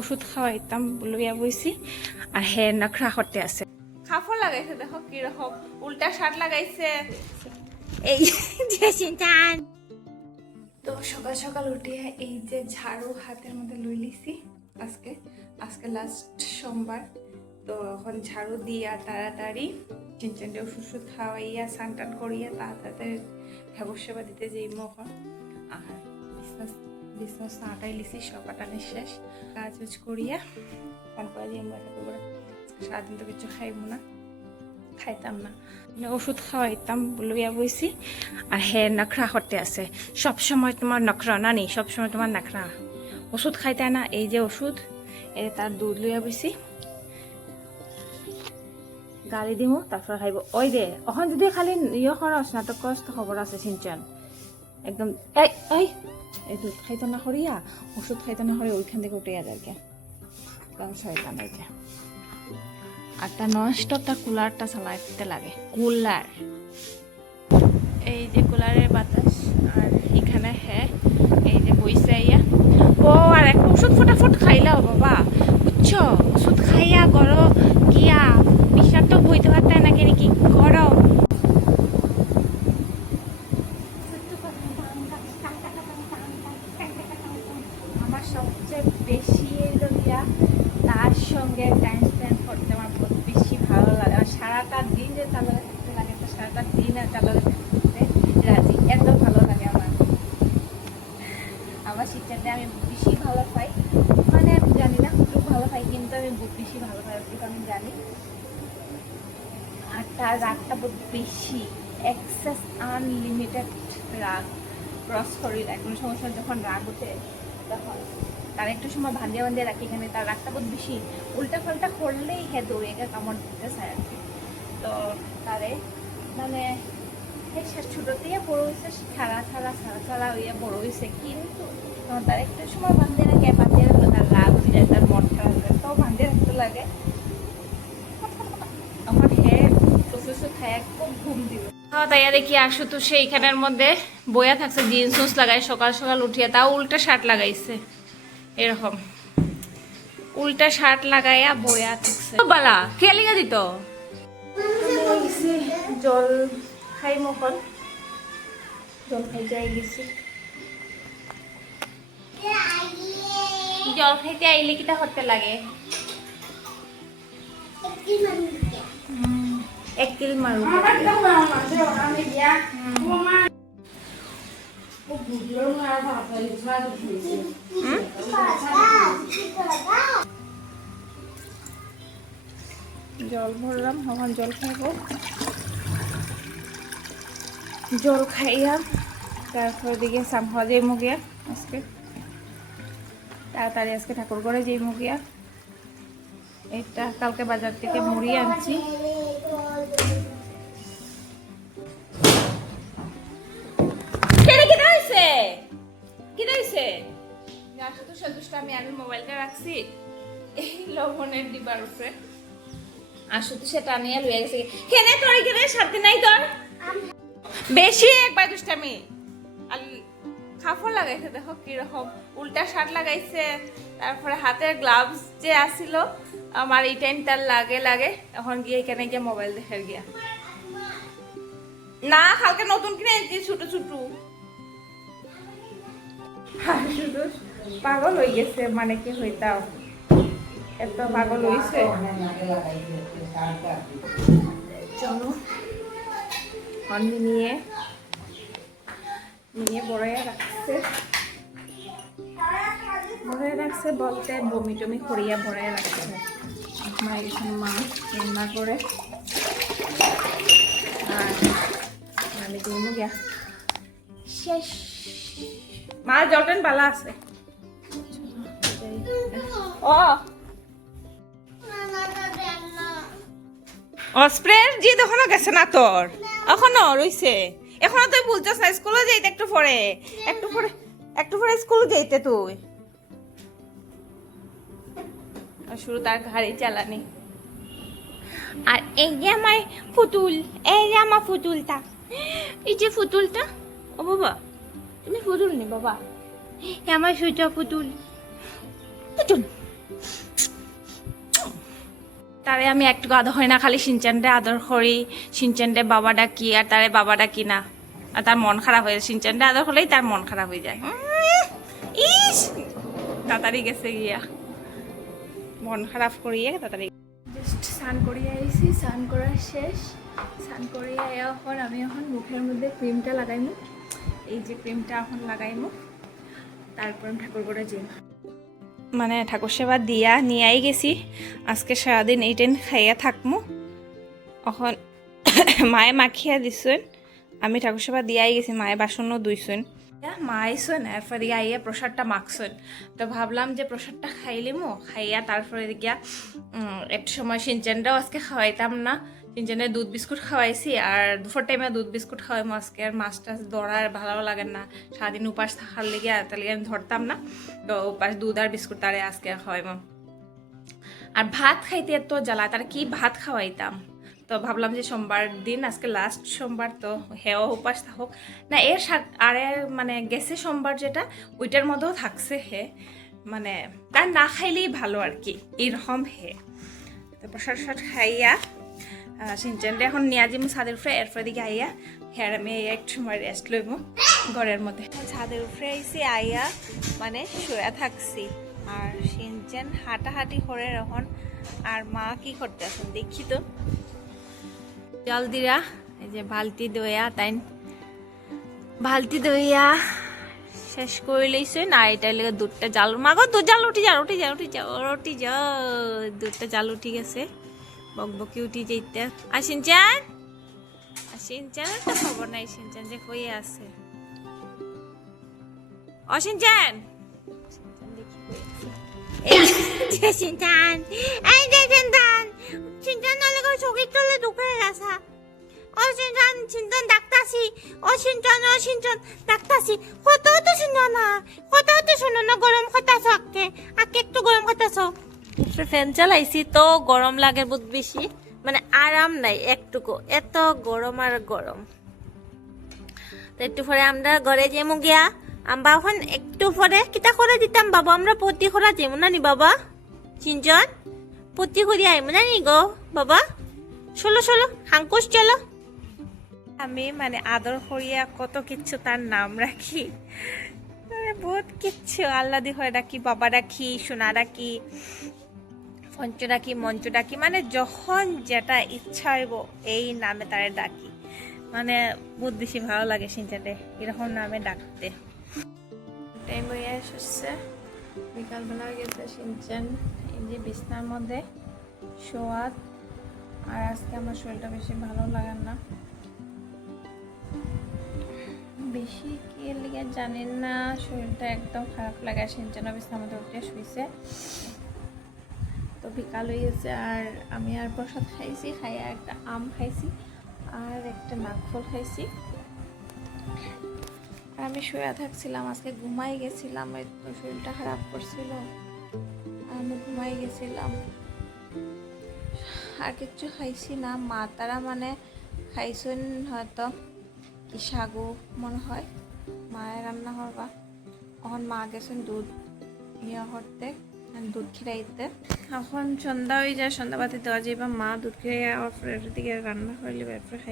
ওষুধ খাওয়াইতাম লইয়া বইছি আর হে নখরা করতে আছে। কাপড় লাগাইছে দেখো কিরকম উল্টা শার্ট লাগাইছে। এই যে সিনচান তো সকাল সকাল উঠিয়ে এই যে ঝাড়ু হাতের মধ্যে লই লিছি। আজকে লাস্ট সোমবার, তো এখন ঝাড়ু দিয়া তাড়াতাড়ি চিনচানটে ওষুধ খাওয়াইয়া স্নান টান করিয়া তাড়াতাড়ি ঠাকুর সেবা দিতে যাই এখন। আর বিজনেস আটাই লিছি, সব আটানের শেষ কাজ বাজ করিয়া ফোন করে দিয়ে করে সারাদিন তো কিছু খাইব না, খাইতাম না, ওষুধ খাওয়াইতাম লইয়া বইছি আর হে নখরা করতে আছে। সবসময় তোমার নখরা না নেই, সবসময় তোমার নখরা ওষুধ খাইতে না। এই যে ওষুধ, এই তার দুধ লইয়া বইছি, গালি দিমু তারপর খাইব। ওই দে এখন যদি খালি ইয়ে খরচ না তো কষ্ট খবর আছে সিনচান একদম। এই এই এই দুধ খাইতে না করিয়া ওষুধ খাইতে না করে ওইখান থেকে উঠে যায় কে কারণ শয়তান হয়েছে। আর তার ননস্টপ তার কুলারটা চালাইতে লাগে, কুলার এই যে কুলারের বাতাস। আর এখানে হ্যাঁ এই যে বইছে ইয়া ও আর একটা ওষুধ ফটাফট খাইলাও বাবা বুঝছো। ওষুধ খাইয়া করো গিয়া বিষাদ তো বইতে পারতে নাকি নাকি করো। আমার সবচেয়ে বেশি গিয়া তার সঙ্গে টাইম স্পেন্ড করতে আমার বহুত বেশি ভালো লাগে। আমার সারাটা দিন যে তার লগে থাকতে লাগে, তো সারাটা দিন আর তার লগে থাকতে রাজি, এত ভালো লাগে আমার। আমার শিক্ষাতে আমি বেশি ভালো পাই, মানে আমি জানি না খুব ভালো পাই, কিন্তু আমি বহুত বেশি ভালো পাই ওটা আমি জানি। আর তার রাগটা বহুত বেশি, এক্সেস আনলিমিটেড রাগ ক্রস করি দেয় কোনো সমস্যা। যখন রাগ ওঠে তখন তার একটু সময় ভান্দিয়া ভান্দিয়া রাখি, এখানে তার রাগটা বহুত বেশি, উল্টা পাল্টা করলেই হ্যাঁ দৌড়ে গিয়ে কামড় দিতে চায় আর কি। তো তারে মানে ছোটো থেকে বড়ো হয়েছে, ছাড়া হইয়া বড়ো হয়েছে, কিন্তু তার একটু সময় বান্ধিয়ে রাখে, বান্ধিয়ে রাখলে তার রাগ হয়ে যায়, তার মনটা তো বান্ধিয়ে রাখতে লাগে। আমার হ্যাঁ প্রসেসও খায় খুব ঘুম দিল তাইয়া দেখি আসো তো সেইখানের মধ্যে বইয়া থাকছে, জিন্স উন্স লাগাই সকাল সকাল উঠিয়া, তাও উল্টা শার্ট লাগাইছে, এরকম উল্টা শার্ট লাগাইয়া বইয়া থাকছে। বালা খেয়ালি গা দিত জল খাই মকল জল খাই যাই গেছি। জল খাইতে আইলে কিটা করতে লাগে, এক কিল মারু জল ভরলাম, এখন জল খাইব। জল খাইয়া তারপর দিকে সামহা যাই মুগিয়া, আজকে তাড়াতাড়ি আজকে ঠাকুর ঘরে যাই মুগিয়া। এটা কালকে বাজার থেকে মুড়ি আনছি। আমি মোবাইলটা রাখছি এই লবণের ডিবার উপরে, আসো তো সেটা নিয়ে লুয়ে গেছে। কেনে তোর এখানে সাথে নাই তোর বেশি একবার দুষ্টামি। আর কাপড় লাগাইছে দেখো কিরকম উল্টা শার্ট লাগাইছে, তারপরে হাতের গ্লাভস যে আসিল আমার এই টাইম তার লাগে। এখন গিয়ে এখানে গিয়ে মোবাইল দেখার গিয়া না কালকে নতুন কিনে আনছি ছোট শুধু পাগল হয়ে গেছে, মানে কি হইতাম এত পাগল হইছে। চলো অন্য নিয়ে বড়াইয়া রাখছে বলতে বমি টমি করিয়া বড়াইয়া রাখছে। আমার এখানে মা রান্না করে আর আমি দিব গিয়া শেষ। মা জলটেন বালা আছে স্প্রের জি এখনো গেছে না তোর, এখনো রইছে, এখনো তুই বুঝছস না স্কুলে যাইতে একটু পরে স্কুল যাইতে তুই। শুরু তার গাড়ি চালানি। আর এই যে আমার ফুতুল, এই যে আমার ফুতুলটা, এই যে ফুতুলটা, ও বাবা তুমি ফুতুল নি বাবা, আমার সুইটা ফুতুল, তারে আমি একটু আদর হয় না, খালি সিনচানরে আদর করি, সিনচানরে বাবা ডাকি আর তারে বাবা ডাকি না, আর তার মন খারাপ হয়ে যায়। সিনচানরে আদর হলেই তার মন খারাপ হয়ে যায়। ইস তাড়াতাড়ি গেছে গিয়া, মন খারাপ করিয়ে তাড়াতাড়ি জাস্ট স্নান করিয়ে আইছি। স্নান করা শেষ, স্নান করিয়ে এখন আমি এখন মুখের মধ্যে ক্রিমটা লাগাইমু। এই যে ক্রিমটা এখন লাগাইমু, তারপর ঠাকুর করে যাই। মানে ঠাকুর সেবা দিয়া নিয়েই গেছি, আজকে সারাদিন এই টেন খাইয়া থাকমু। এখন মায়ে মাখিয়া দিছেন, আমি ঠাকুর সেবা দিয়াই গেছি, মায়ে বাসনও ধুইছেন। মা আইসন এরপর দিকে আইয়া প্রসাদটা মাখছেন। তো ভাবলাম যে প্রসাদটা খাইলিমো, খাইয়া তারপরে দিকে একটু সময় সিনচেনটাও আজকে খাওয়াইতাম না, সিনচেনের দুধ বিস্কুট খাওয়াইছি। আর দুপুর টাইমে দুধ বিস্কুট খাওয়াইমো আজকে, আর মাছ টাছ ধরার ভালো লাগে না, সারাদিন উপাস থাকার লেগে, তার লেগে আমি ধরতাম না। তো উপাস দুধ আর বিস্কুট তারে আজকে খাওয়াইমো। আর ভাত খাইতে এত জ্বালা, তার কি ভাত খাওয়াইতাম। তো ভাবলাম যে সোমবার দিন, আজকে লাস্ট সোমবার, তো হেও উপাস থাকুক না। এর আরে মানে গেছে সোমবার যেটা, ওইটার মধ্যেও থাকছে হে, মানে তার না খাইলেই ভালো আর কি, এইরকম হে। তো প্রসাদ খাইয়া সিনচেনটা এখন নিয়ে যাবো ছাদের উপরে, এরপর দিকে আইয়া হ্যাঁ আমি একটু সময় রেস্ট লইব ঘরের মধ্যে। ছাদের উপরে আইসি, আইয়া মানে শুয়ে থাকছি। আর সিনচেন হাঁটাহাঁটি করে এখন, আর মা কি করতে আসুন দেখি তো। জল দিরা, এই যে বালতি দইয়া, তাই বালতি দইয়া শেষ করে লইছে না। এটা লেগে দুধটা জাল, মাগো দুধ জাল উঠি যা, উঠি যা, উঠি যা, উঠি যা, দুধটা জাল উঠি গেছে, বকবকি উঠি যাইতে। আর সিনচান, সিনচানের তো খবর নাই, সিনচান যে কই আছে। ও সিনচান, সিনচান, এই যে সিনচান, সিনচান নালে কই চোখের তলে ঢুকে গেছে। ও সিনচান, সিনচান ডাকতাছি, ও সিনচান, ও সিনচান ডাকতাছি। কত তো শুনো না, কত তো শুনো না, গরম খাতাছো আকে, আকে একটু গরম খাতাছো। ফ্যান চালাইছি তো গরম লাগে বহুত বেশি, মানে আরাম নাই একটুকু, এত গরম আর গরম। তো একটু পরে আমরা ঘরে যাবো গিয়া, আমরা এখন একটু পরে কিতা করে দিতাম বাবা, আমরা পতি করা যাবো না নি বাবা, চিনজন পতি করি আইমো না নি গো বাবা, চলো চলো হাঙ্কুশ চলো। আমি মানে আদর করিয়া কত কিচ্ছু তার নাম রাখি, বহুত কিচ্ছু আল্লাহ দি হয়ে ডাকি, বাবা ডাকি, সোনা ডাকি, পঞ্চ ডাকি, মঞ্চ ডাকি, মানে যখন যেটা ইচ্ছা হইব এই নামে তারে ডাকি। মানে বহুত বেশি ভালো লাগে সিনচানে এরকম নামে ডাকতে। টাইম হয়ে এসেছে, বিকালবেলা গেছে সিনচান এই যে বিছনার মধ্যে শোয়াত। আর আজকে আমার শরীরটা বেশি ভালো লাগে না, বেশি কি লেগে জানি না, শরীরটা একদম খারাপ লাগে। সিনচান বিছনার মধ্যে উঠে শুয়েছে, তো বিকাল হয়ে গেছে। আর আমি আর প্রসাদ খাইছি, খাইয়া একটা আম খাইছি আর একটা নাকফল খাইছি। আর আমি শুয়ে থাকছিলাম, আজকে ঘুমাই গেছিলাম, তো শরীরটা খারাপ করছিল, আমি ঘুমাই গেছিলাম। আর কিছু খাইছি না, মা তারা মানে খাইছেন হয়তো কি সাগু মনে হয়, মায়ের রান্না করবা। এখন মা গেছেন দুধ ইয়া করতে, দুধ খিরাইতে। এখন সন্ধ্যা হয়ে যায়, সন্ধ্যাবাতি দেওয়া যাইবা, মা দুধ খিরাইয়া দিকে রান্না করলে এরপরে খাই।